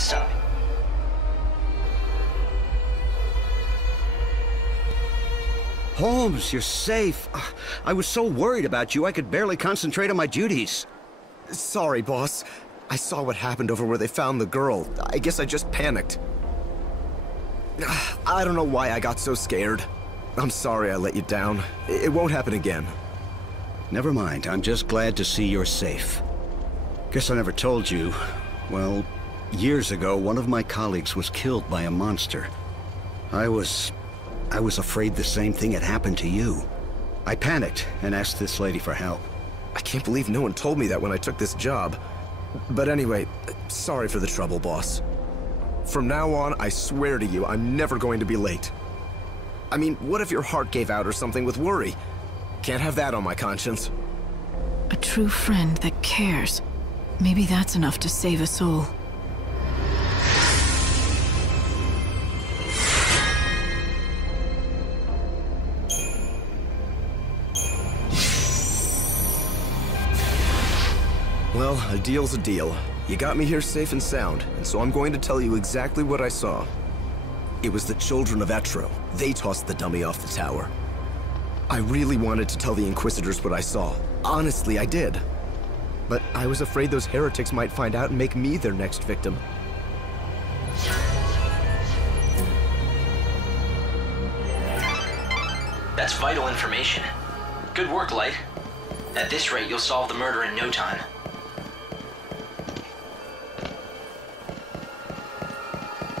stop. Holmes, you're safe. I was so worried about you, I could barely concentrate on my duties. Sorry, boss. I saw what happened over where they found the girl. I guess I just panicked. I don't know why I got so scared. I'm sorry I let you down. It won't happen again. Never mind, I'm just glad to see you're safe. Guess I never told you. Well, years ago, one of my colleagues was killed by a monster. I was afraid the same thing had happened to you. I panicked and asked this lady for help. I can't believe no one told me that when I took this job. But anyway, sorry for the trouble, boss. From now on, I swear to you, I'm never going to be late. I mean, what if your heart gave out or something with worry? Can't have that on my conscience. A true friend that cares. Maybe that's enough to save us all. Well, a deal's a deal. You got me here safe and sound, and so I'm going to tell you exactly what I saw. It was the children of Etro. They tossed the dummy off the tower. I really wanted to tell the Inquisitors what I saw. Honestly, I did. But I was afraid those heretics might find out and make me their next victim. That's vital information. Good work, Light. At this rate, you'll solve the murder in no time.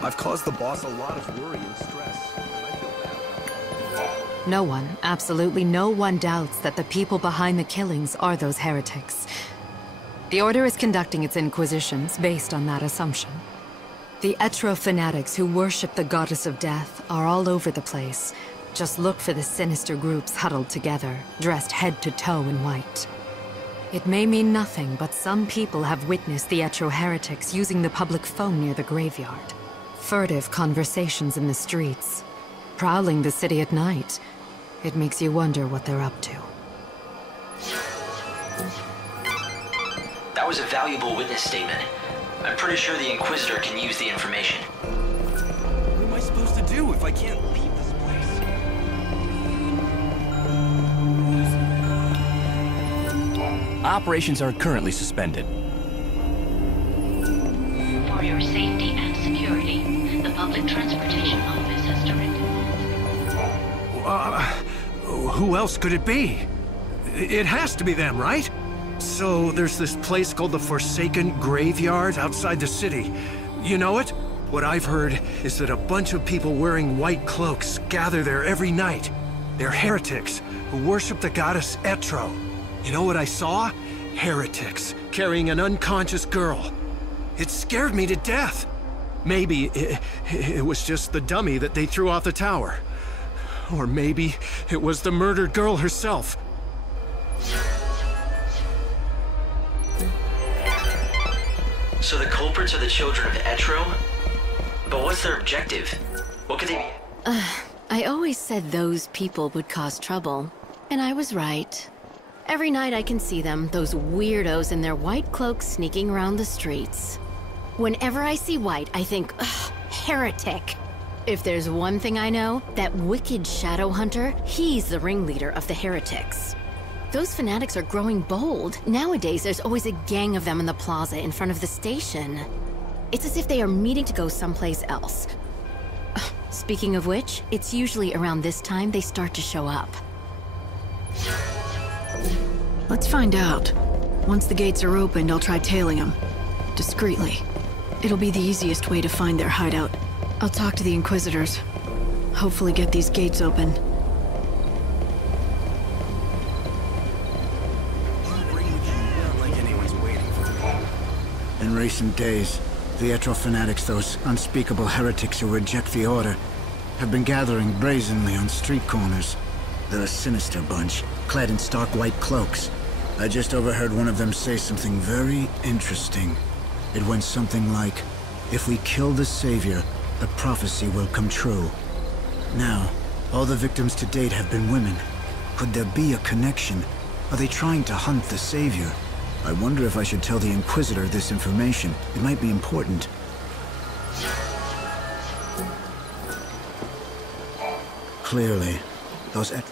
I've caused the boss a lot of worry and stress. I feel bad about that. No one, absolutely no one doubts that the people behind the killings are those heretics. The Order is conducting its inquisitions based on that assumption. The Etro fanatics who worship the goddess of death are all over the place. Just look for the sinister groups huddled together, dressed head to toe in white. It may mean nothing, but some people have witnessed the Etro heretics using the public phone near the graveyard. Furtive conversations in the streets. Prowling the city at night. It makes you wonder what they're up to. That was a valuable witness statement. I'm pretty sure the Inquisitor can use the information. What am I supposed to do if I can't leave this place? Operations are currently suspended. For your safety and security, the Public Transportation Office has directed. Who else could it be? It has to be them, right? So there's this place called the Forsaken Graveyard outside the city. You know it? What I've heard is that a bunch of people wearing white cloaks gather there every night. They're heretics who worship the goddess Etro. You know what I saw? Heretics carrying an unconscious girl. It scared me to death. Maybe it was just the dummy that they threw off the tower. Or maybe it was the murdered girl herself. So the culprits are the children of Etro? But what's their objective? What could they be? I always said those people would cause trouble. And I was right. Every night I can see them, those weirdos in their white cloaks sneaking around the streets. Whenever I see white, I think, ugh, heretic. If there's one thing I know, that wicked shadow hunter, he's the ringleader of the heretics. Those fanatics are growing bold. Nowadays, there's always a gang of them in the plaza in front of the station. It's as if they are meeting to go someplace else. Speaking of which, it's usually around this time they start to show up. Let's find out. Once the gates are opened, I'll try tailing them. Discreetly. It'll be the easiest way to find their hideout. I'll talk to the Inquisitors. Hopefully get these gates open. In recent days, the Etro fanatics, those unspeakable heretics who reject the Order, have been gathering brazenly on street corners. They're a sinister bunch, clad in stark white cloaks. I just overheard one of them say something very interesting. It went something like, if we kill the Savior, the prophecy will come true. Now, all the victims to date have been women. Could there be a connection? Are they trying to hunt the Savior? I wonder if I should tell the Inquisitor this information. It might be important. clearly. Those Hey,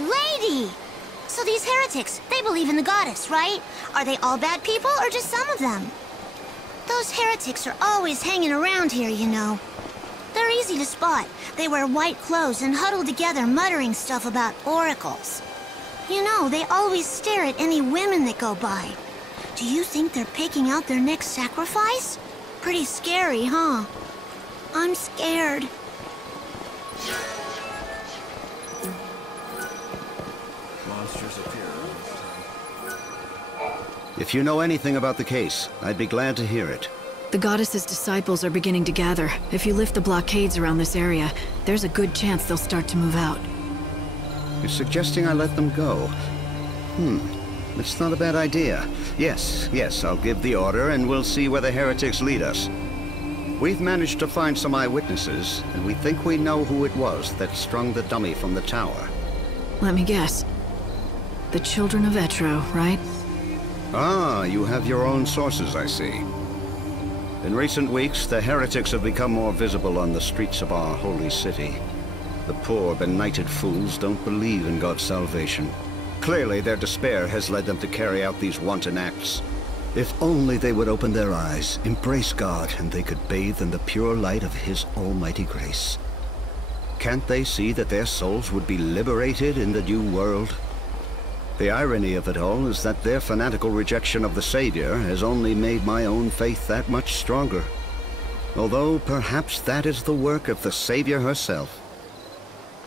lady! So these heretics, they believe in the goddess, right? Are they all bad people, or just some of them? Those heretics are always hanging around here, you know. They're easy to spot. They wear white clothes and huddle together muttering stuff about oracles. You know, they always stare at any women that go by. Do you think they're picking out their next sacrifice? Pretty scary, huh? I'm scared. Monsters appear. If you know anything about the case, I'd be glad to hear it. The goddess's disciples are beginning to gather. If you lift the blockades around this area, there's a good chance they'll start to move out. You're suggesting I let them go? It's not a bad idea. Yes, I'll give the order and we'll see where the heretics lead us. We've managed to find some eyewitnesses, and we think we know who it was that strung the dummy from the tower. Let me guess. The children of Etro, right? Ah, you have your own sources, I see. In recent weeks, the heretics have become more visible on the streets of our holy city. The poor, benighted fools don't believe in God's salvation. Clearly, their despair has led them to carry out these wanton acts. If only they would open their eyes, embrace God, and they could bathe in the pure light of His almighty grace. Can't they see that their souls would be liberated in the new world? The irony of it all is that their fanatical rejection of the Savior has only made my own faith that much stronger. Although perhaps that is the work of the Savior herself.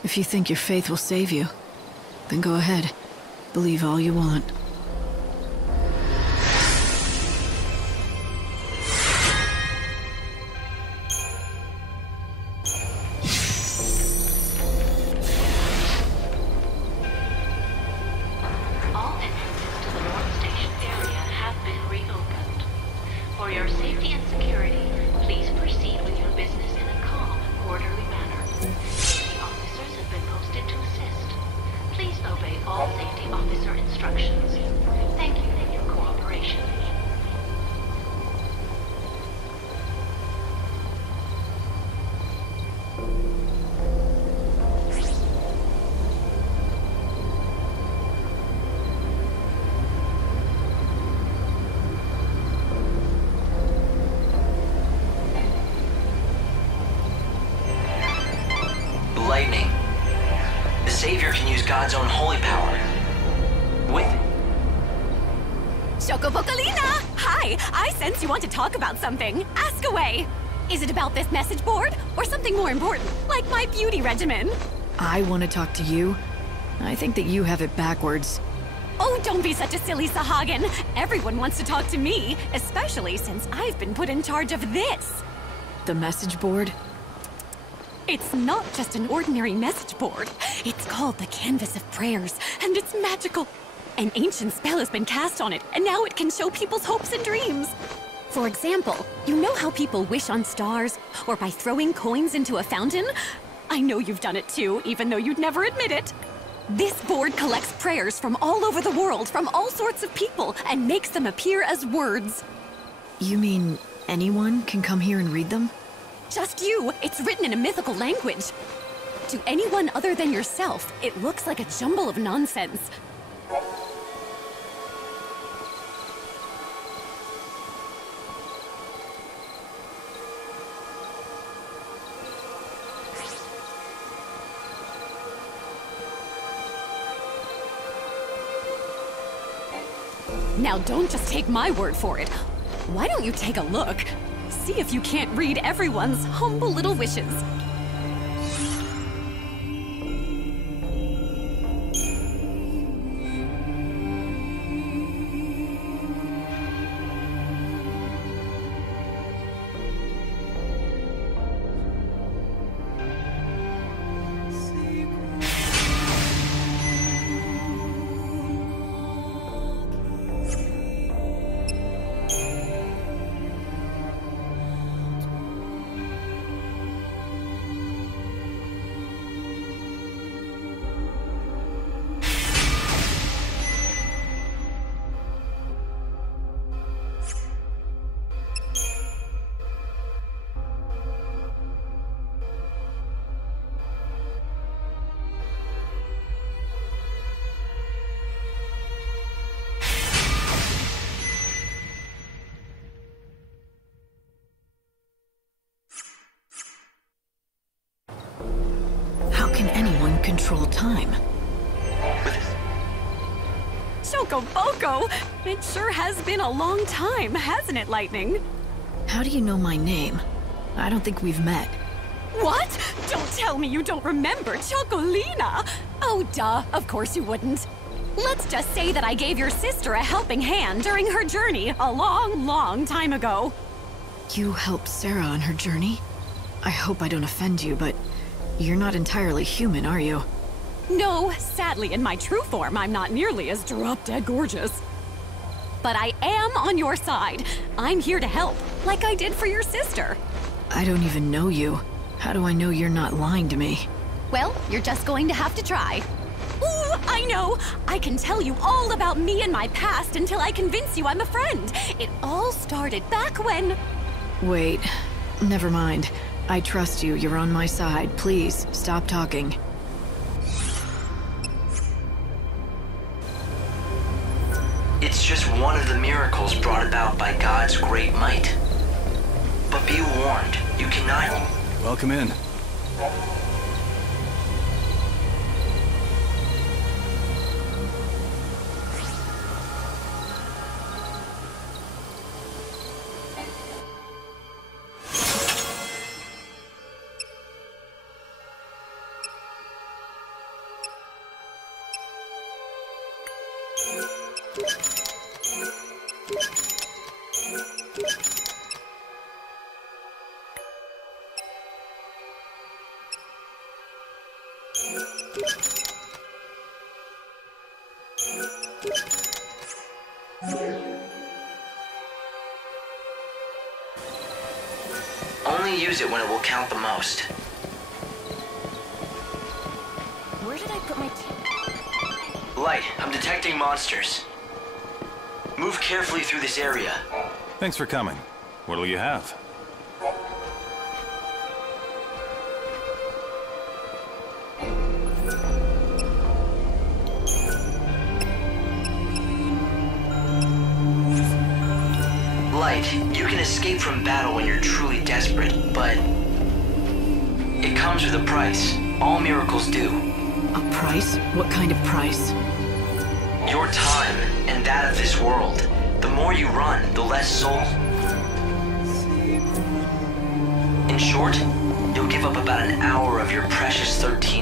If you think your faith will save you, then go ahead. Believe all you want. All entrances to the North Station area have been reopened. For your safety and security, please proceed with your business in a calm, orderly manner. Safety officers have been posted to assist. Please obey all safety officer instructions. Thank you for your cooperation. Lightning. The Savior can use God's own holy power. With... Chocolinaaa! Hi! I sense you want to talk about something. Ask away! Is it about this message board? Or something more important, like my beauty regimen? I want to talk to you. I think that you have it backwards. Oh, don't be such a silly Sahagin. Everyone wants to talk to me, especially since I've been put in charge of this. The message board? It's not just an ordinary message board. It's called the Canvas of Prayers, and it's magical. An ancient spell has been cast on it, and now it can show people's hopes and dreams. For example, you know how people wish on stars, or by throwing coins into a fountain? I know you've done it too, even though you'd never admit it. This board collects prayers from all over the world, from all sorts of people, and makes them appear as words. You mean anyone can come here and read them? Just you. It's written in a mythical language. To anyone other than yourself, it looks like a jumble of nonsense. Now don't just take my word for it. Why don't you take a look? See if you can't read everyone's humble little wishes. can anyone control time? Choco Boco! It sure has been a long time, hasn't it, Lightning? How do you know my name? I don't think we've met. What? Don't tell me you don't remember Chocolinaaa! Oh, duh, of course you wouldn't. Let's just say that I gave your sister a helping hand during her journey a long, long time ago. You helped Sarah on her journey? I hope I don't offend you, but you're not entirely human, are you? No, sadly, in my true form, I'm not nearly as drop-dead gorgeous. But I am on your side. I'm here to help, like I did for your sister. I don't even know you. How do I know you're not lying to me? Well, you're just going to have to try. Ooh, I know! I can tell you all about me and my past until I convince you I'm a friend. It all started back when... Wait, never mind. I trust you, you're on my side. Please, stop talking. It's just one of the miracles brought about by God's great might. But be warned, you cannot... Welcome in. Only use it when it will count the most. Where did I put my... Light, I'm detecting monsters. Move carefully through this area. Thanks for coming. What'll you have? Light, you can escape from battle when you're truly desperate, but... it comes with a price. All miracles do. A price? What kind of price? Your time, and that of this world. The more you run, the less soul... In short, you'll give up about an hour of your precious 13